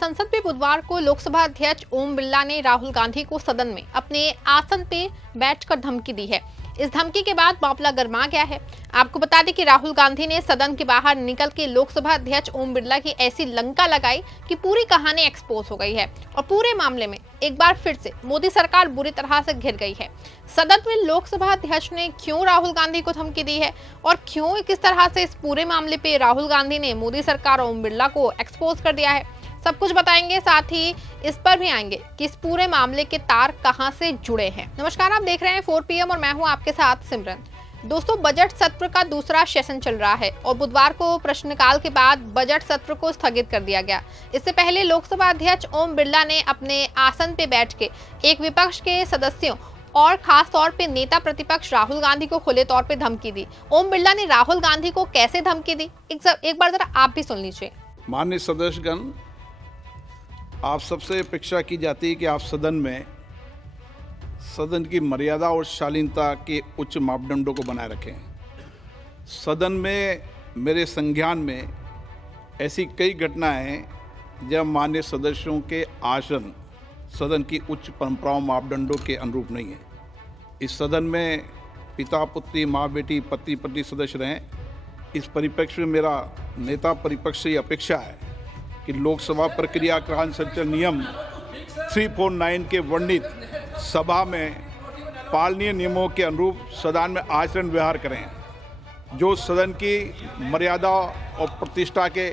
संसद में बुधवार को लोकसभा अध्यक्ष ओम बिरला ने राहुल गांधी को सदन में अपने आसन पे बैठकर धमकी दी है। इस धमकी के बाद मामला गर्मा गया है। आपको बता दें कि राहुल गांधी ने सदन के बाहर निकल के लोकसभा अध्यक्ष ओम बिरला की ऐसी लंका लगाई कि पूरी कहानी एक्सपोज हो गई है और पूरे मामले में एक बार फिर से मोदी सरकार बुरी तरह से घिर गई है। सदन में लोकसभा अध्यक्ष ने क्यों राहुल गांधी को धमकी दी है और क्यों किस तरह से इस पूरे मामले पे राहुल गांधी ने मोदी सरकार ओम बिरला को एक्सपोज कर दिया है, सब कुछ बताएंगे। साथ ही इस पर भी आएंगे कि इस पूरे मामले के तार कहां से जुड़े हैं। नमस्कार, आप देख रहे हैं 4 PM और मैं हूं आपके साथ सिमरन। दोस्तों, बजट सत्र का दूसरा सेशन चल रहा है और बुधवार को प्रश्नकाल के बाद बजट सत्र को स्थगित कर दिया गया। इससे पहले लोकसभा अध्यक्ष ओम बिरला ने अपने आसन पे बैठ के एक विपक्ष के सदस्यों और खास तौर पे नेता प्रतिपक्ष राहुल गांधी को खुले तौर पे धमकी दी। ओम बिरला ने राहुल गांधी को कैसे धमकी दी, एक बार जरा आप भी सुन लीजिए। माननीय सदस्यगण, आप सबसे अपेक्षा की जाती है कि आप सदन में सदन की मर्यादा और शालीनता के उच्च मापदंडों को बनाए रखें। सदन में मेरे संज्ञान में ऐसी कई घटनाएं हैं जब माननीय सदस्यों के आसन सदन की उच्च परंपराओं मापदंडों के अनुरूप नहीं है। इस सदन में पिता पुत्री, माँ बेटी, पति पत्नी सदस्य रहें। इस परिप्रेक्ष्य में मेरा नेता परिपक्ष से अपेक्षा है कि लोकसभा प्रक्रिया कार्य संचालन नियम 349 के वर्णित सभा में पालनीय नियमों के अनुरूप सदन में आचरण व्यवहार करें, जो सदन की मर्यादा और प्रतिष्ठा के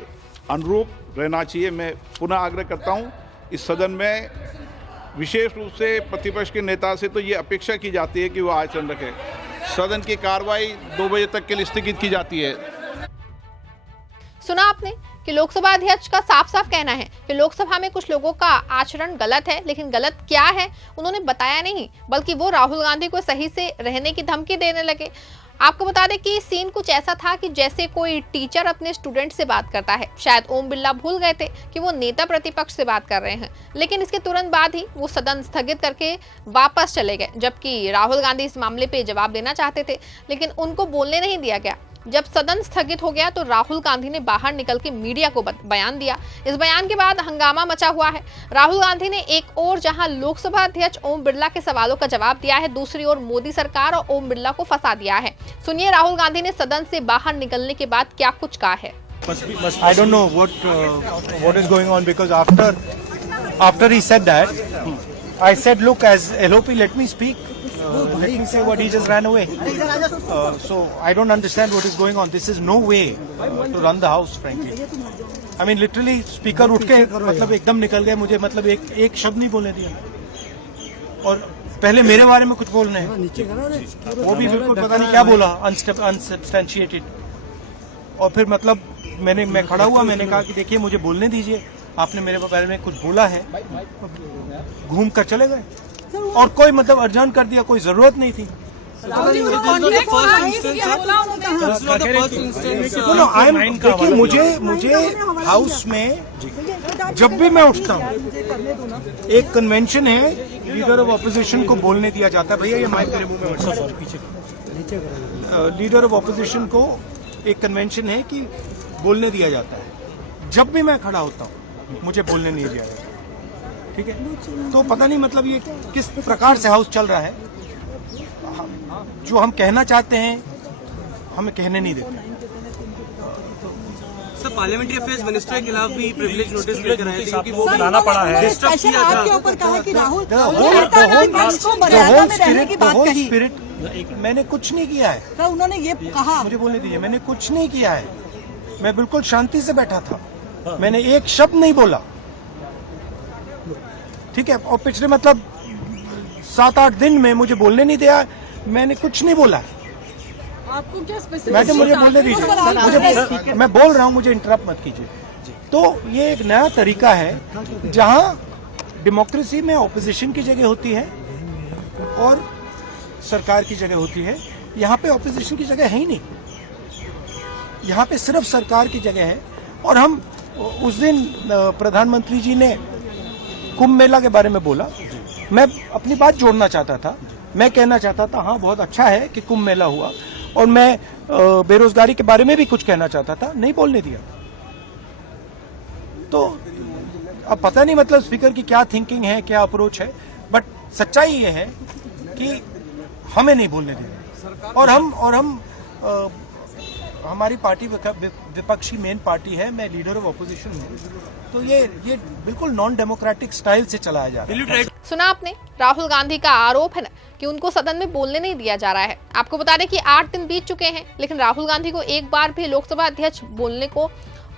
अनुरूप रहना चाहिए। मैं पुनः आग्रह करता हूं, इस सदन में विशेष रूप से प्रतिपक्ष के नेता से तो ये अपेक्षा की जाती है कि वो आचरण रखें। सदन की कार्रवाई 2 बजे तक के लिए स्थगित की जाती है। सुना आपने कि लोकसभा अध्यक्ष का साफ साफ कहना है कि लोकसभा में कुछ लोगों का आचरण गलत है, लेकिन गलत क्या है उन्होंने बताया नहीं, बल्कि वो राहुल गांधी को सही से रहने की धमकी देने लगे। आपको बता दें कि सीन कुछ ऐसा था कि जैसे कोई टीचर अपने स्टूडेंट से बात करता है। शायद ओम बिरला भूल गए थे कि वो नेता प्रतिपक्ष से बात कर रहे हैं, लेकिन इसके तुरंत बाद ही वो सदन स्थगित करके वापस चले गए, जबकि राहुल गांधी इस मामले पे जवाब देना चाहते थे, लेकिन उनको बोलने नहीं दिया गया। जब सदन स्थगित हो गया तो राहुल गांधी ने बाहर निकल के मीडिया को बयान दिया। इस बयान के बाद हंगामा मचा हुआ है। राहुल गांधी ने एक ओर जहां लोकसभा अध्यक्ष ओम बिरला के सवालों का जवाब दिया है, दूसरी ओर मोदी सरकार और ओम बिरला को फंसा दिया है। सुनिए राहुल गांधी ने सदन से बाहर निकलने के बाद क्या कुछ कहा है। I don't know what is going on, because after he said that, I said, look, as LOP, let me speak. Let me say what he just ran away. So I don't understand what is going on. This is no way to run the house, frankly. I mean, literally, speaker उठ के मतलब एकदम निकल गए, मुझे मतलब एक शब्द नहीं बोलने दिया, और पहले मेरे बारे में कुछ बोलने हैं, वो भी बिल्कुल पता नहीं क्या बोला, अनसब्सटेंशिएटेड। और फिर मतलब मैं खड़ा हुआ, मैंने कहा कि देखिए मुझे बोलने दीजिए, आपने मेरे बारे में कुछ बोला है, घूम कर चले गए और कोई मतलब अर्जन कर दिया, कोई जरूरत नहीं थी। देखिए मुझे हाउस में जब भी मैं उठता हूँ, एक कन्वेंशन है, लीडर ऑफ ऑपोजिशन को बोलने दिया जाता है। भैया ये माइक मेरे मुंह में पीछे। लीडर ऑफ ऑपोजिशन को एक कन्वेंशन है कि बोलने दिया जाता है। जब भी मैं खड़ा होता हूँ मुझे बोलने नहीं दिया जाता, ठीक है। तो पता नहीं मतलब ये किस प्रकार से हाउस चल रहा है। जो हम कहना चाहते हैं हमें कहने नहीं देते। सर, पार्लियामेंट्री अफेयर्स मिनिस्टर के खिलाफ भी प्रिविलेज नोटिस लेकर आए थे क्योंकि वो बनाना पड़ा है। डिस्टर्ब किया था। आपके ऊपर कहा कि राहुल स्पिरिट, मैंने कुछ नहीं किया है। सर, उन्होंने ये कहा, मुझे बोलने दीजिए, मैंने कुछ नहीं किया है। मैं बिल्कुल शांति से बैठा था, मैंने एक शब्द नहीं बोला, ठीक है। और पिछले मतलब 7-8 दिन में मुझे बोलने नहीं दिया, मैंने कुछ नहीं बोला। आपको क्या स्पेसिफिक? मैडम मुझे बोलने दीजिए, मैं बोल रहा हूँ, मुझे इंटरप्ट मत कीजिए। तो ये एक नया तरीका है जहाँ डेमोक्रेसी में ऑपोजिशन की जगह होती है और सरकार की जगह होती है। यहाँ पे ऑपोजिशन की जगह है ही नहीं, यहाँ पे सिर्फ सरकार की जगह है। और हम उस दिन प्रधानमंत्री जी ने कुंभ मेला के बारे में बोला, मैं अपनी बात जोड़ना चाहता था। मैं कहना चाहता था हाँ बहुत अच्छा है कि कुंभ मेला हुआ, और मैं बेरोजगारी के बारे में भी कुछ कहना चाहता था, नहीं बोलने दिया। तो अब पता नहीं मतलब स्पीकर की क्या थिंकिंग है, क्या अप्रोच है, बट सच्चाई ये है कि हमें नहीं बोलने दे रहे और हम हमारी पार्टी विपक्षी मेन पार्टी है, मैं लीडर ऑफ ऑपोजिशन हूँ, तो ये बिल्कुल नॉन डेमोक्रेटिक स्टाइल से चलाया जा रहा है। सुना आपने, राहुल गांधी का आरोप है ना कि उनको सदन में बोलने नहीं दिया जा रहा है। आपको बता दें कि 8 दिन बीत चुके हैं, लेकिन राहुल गांधी को एक बार भी लोकसभा अध्यक्ष बोलने को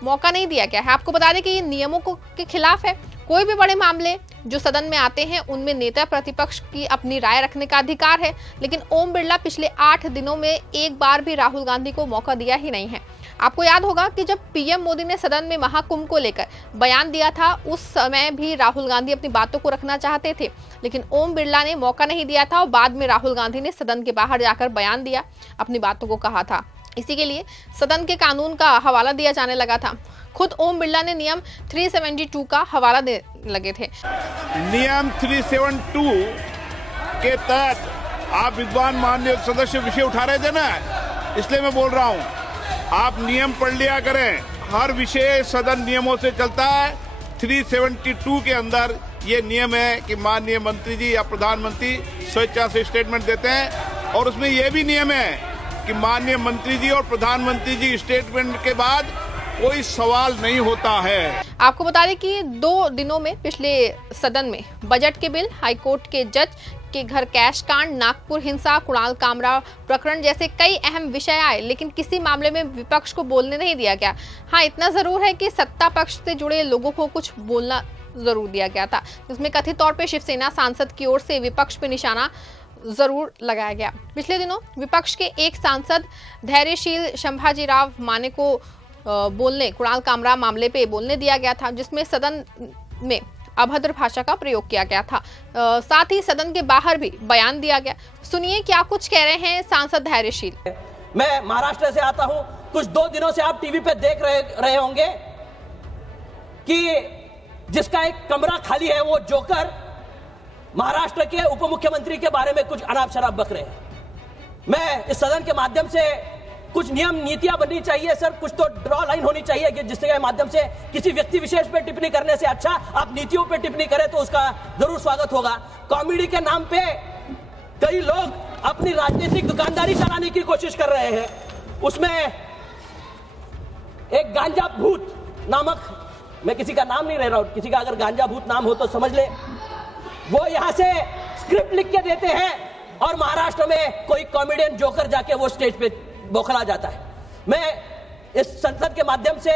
मौका नहीं दिया गया है। आपको बता दें कि ये नियमों के खिलाफ है। कोई भी बड़े मामले जो सदन में आते हैं उनमें नेता प्रतिपक्ष की अपनी राय रखने का अधिकार है, लेकिन ओम बिरला पिछले 8 दिनों में एक बार भी राहुल गांधी को मौका दिया ही नहीं है। आपको याद होगा कि जब पीएम मोदी ने सदन में महाकुंभ को लेकर बयान दिया था, उस समय भी राहुल गांधी अपनी बातों को रखना चाहते थे, लेकिन ओम बिरला ने मौका नहीं दिया था और बाद में राहुल गांधी ने सदन के बाहर जाकर बयान दिया, अपनी बातों को कहा था। इसी के लिए सदन के कानून का हवाला दिया जाने लगा था। खुद ओम बिरला ने नियम 372 का हवाला देने लगे थे। नियम 372 के तहत आप विद्वान माननीय सदस्य विषय उठा रहे थे ना, इसलिए मैं बोल रहा हूँ आप नियम पढ़ लिया करें। हर विषय सदन नियमों से चलता है। 372 के अंदर ये नियम है कि माननीय मंत्री जी या प्रधानमंत्री स्वेच्छा से स्टेटमेंट देते हैं, और उसमें यह भी नियम है कि माननीय मंत्री जी और प्रधानमंत्री जी स्टेटमेंट के बाद कोई सवाल नहीं होता है। आपको बता दें कि 2 दिनों में पिछले सदन में बजट के बिल, हाईकोर्ट के जज के घर कैश कांड, नागपुर हिंसा, कुणाल कामरा प्रकरण जैसे कई अहम विषय आए, लेकिन किसी मामले में विपक्ष को बोलने नहीं दिया गया। हाँ, इतना जरूर है कि सत्ता पक्ष से जुड़े लोगों को कुछ बोलना जरूर दिया गया था, जिसमें कथित तौर पे शिवसेना सांसद की ओर से विपक्ष पे निशाना जरूर लगाया गया। पिछले दिनों विपक्ष के एक सांसद धैर्यशील संभाजीराव माने को बोलने, कुणाल कामरा मामले पे बोलने दिया गया था, जिसमें सदन में अभद्र भाषा का प्रयोग किया गया था। साथ ही सदन के बाहर भी बयान दिया गया। सुनिए क्या कुछ कह रहे हैं सांसद धैर्यशील। मैं महाराष्ट्र से आता हूं। कुछ 2 दिनों से आप टीवी पे देख रहे होंगे कि जिसका एक कमरा खाली है वो जोकर महाराष्ट्र के उप मुख्यमंत्री के बारे में कुछ अनाप शराब बक रहे हैं। मैं इस सदन के माध्यम से कुछ नियम नीतियां बननी चाहिए सर, कुछ तो ड्रॉ लाइन होनी चाहिए कि जिसके माध्यम से किसी व्यक्ति विशेष पे टिप्पणी करने से अच्छा आप नीतियों पे टिप्पणी करें तो उसका जरूर स्वागत होगा। कॉमेडी के नाम पे कई लोग अपनी राजनीतिक दुकानदारी चलाने की कोशिश कर रहे हैं। उसमें एक गांजा भूत नामक, मैं किसी का नाम नहीं ले रहा हूं, किसी का अगर गांजा भूत नाम हो तो समझ ले, वो यहां से स्क्रिप्ट लिख के देते हैं और महाराष्ट्र में कोई कॉमेडियन जोकर जाके वो स्टेज पे बौखला जाता है। मैं इस संसद के माध्यम से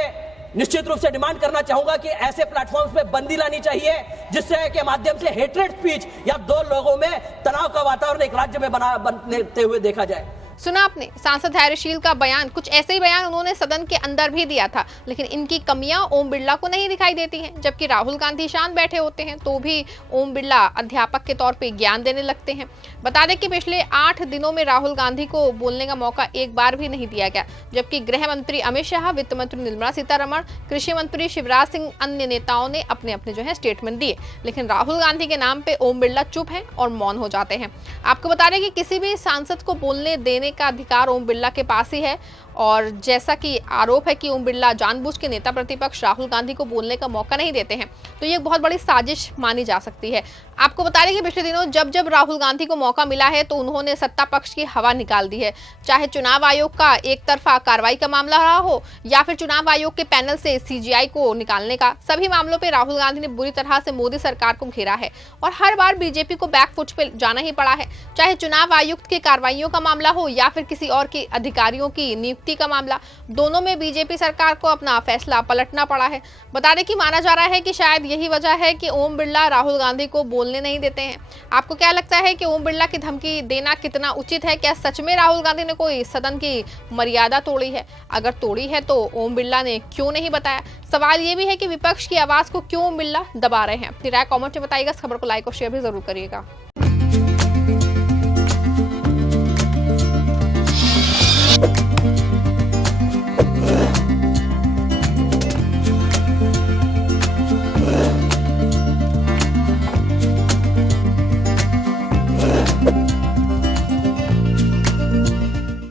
निश्चित रूप से डिमांड करना चाहूंगा कि ऐसे प्लेटफॉर्म्स पे बंदी लानी चाहिए, जिससे के माध्यम से हेट्रेड स्पीच या 2 लोगों में तनाव का वातावरण एक राज्य में बनते हुए देखा जाए। सुना आपने सांसद धैर्यशील का बयान। कुछ ऐसे ही बयान उन्होंने सदन के अंदर भी दिया था, लेकिन इनकी कमियां ओम बिरला को नहीं दिखाई देती हैं। जबकि राहुल गांधी शांत बैठे होते हैं तो भी ओम बिरला अध्यापक के तौर पे ज्ञान देने लगते हैं। बता दें कि पिछले 8 दिनों में राहुल गांधी को बोलने का मौका एक बार भी नहीं दिया गया, जबकि गृह मंत्री अमित शाह, वित्त मंत्री निर्मला सीतारमण, कृषि मंत्री शिवराज सिंह, अन्य नेताओं ने अपने अपने जो है स्टेटमेंट दिए, लेकिन राहुल गांधी के नाम पे ओम बिरला चुप है और मौन हो जाते हैं। आपको बता दें कि किसी भी सांसद को बोलने देने का अधिकार ओम बिरला के पास ही है, और जैसा कि आरोप है कि ओम बिरला जानबूझ के नेता प्रतिपक्ष राहुल गांधी को बोलने का मौका नहीं देते हैं, तो ये बहुत बड़ी साजिश मानी जा सकती है। आपको बता दें कि पिछले दिनों जब जब राहुल गांधी को मौका मिला है तो उन्होंने सत्ता पक्ष की हवा निकाल दी है, चाहे चुनाव आयोग का एक तरफा कार्रवाई का मामला रहा हो या फिर चुनाव आयोग के पैनल से सीजीआई को निकालने का। सभी मामलों पर राहुल गांधी ने बुरी तरह से मोदी सरकार को घेरा है और हर बार बीजेपी को बैकफुट पे जाना ही पड़ा है, चाहे चुनाव आयुक्त की कार्रवाइयों का मामला हो या फिर किसी और के अधिकारियों की नियुक्ति का मामला। दोनों में बीजेपी सरकार को अपना फैसला पलटना पड़ा है। बता दें कि माना जा रहा है कि शायद यही वजह है कि ओम बिरला राहुल गांधी को बोलने नहीं देते हैं। आपको क्या लगता है कि ओम बिरला की धमकी देना कितना उचित है? क्या सच में राहुल गांधी ने कोई सदन की मर्यादा तोड़ी है? अगर तोड़ी है तो ओम बिरला ने क्यों नहीं बताया? सवाल ये भी है कि विपक्ष की आवाज को क्यों ओम बिरला दबा रहे हैं? अपनी राय कमेंट में बताइएगा। इस खबर को लाइक और शेयर भी जरूर करिएगा।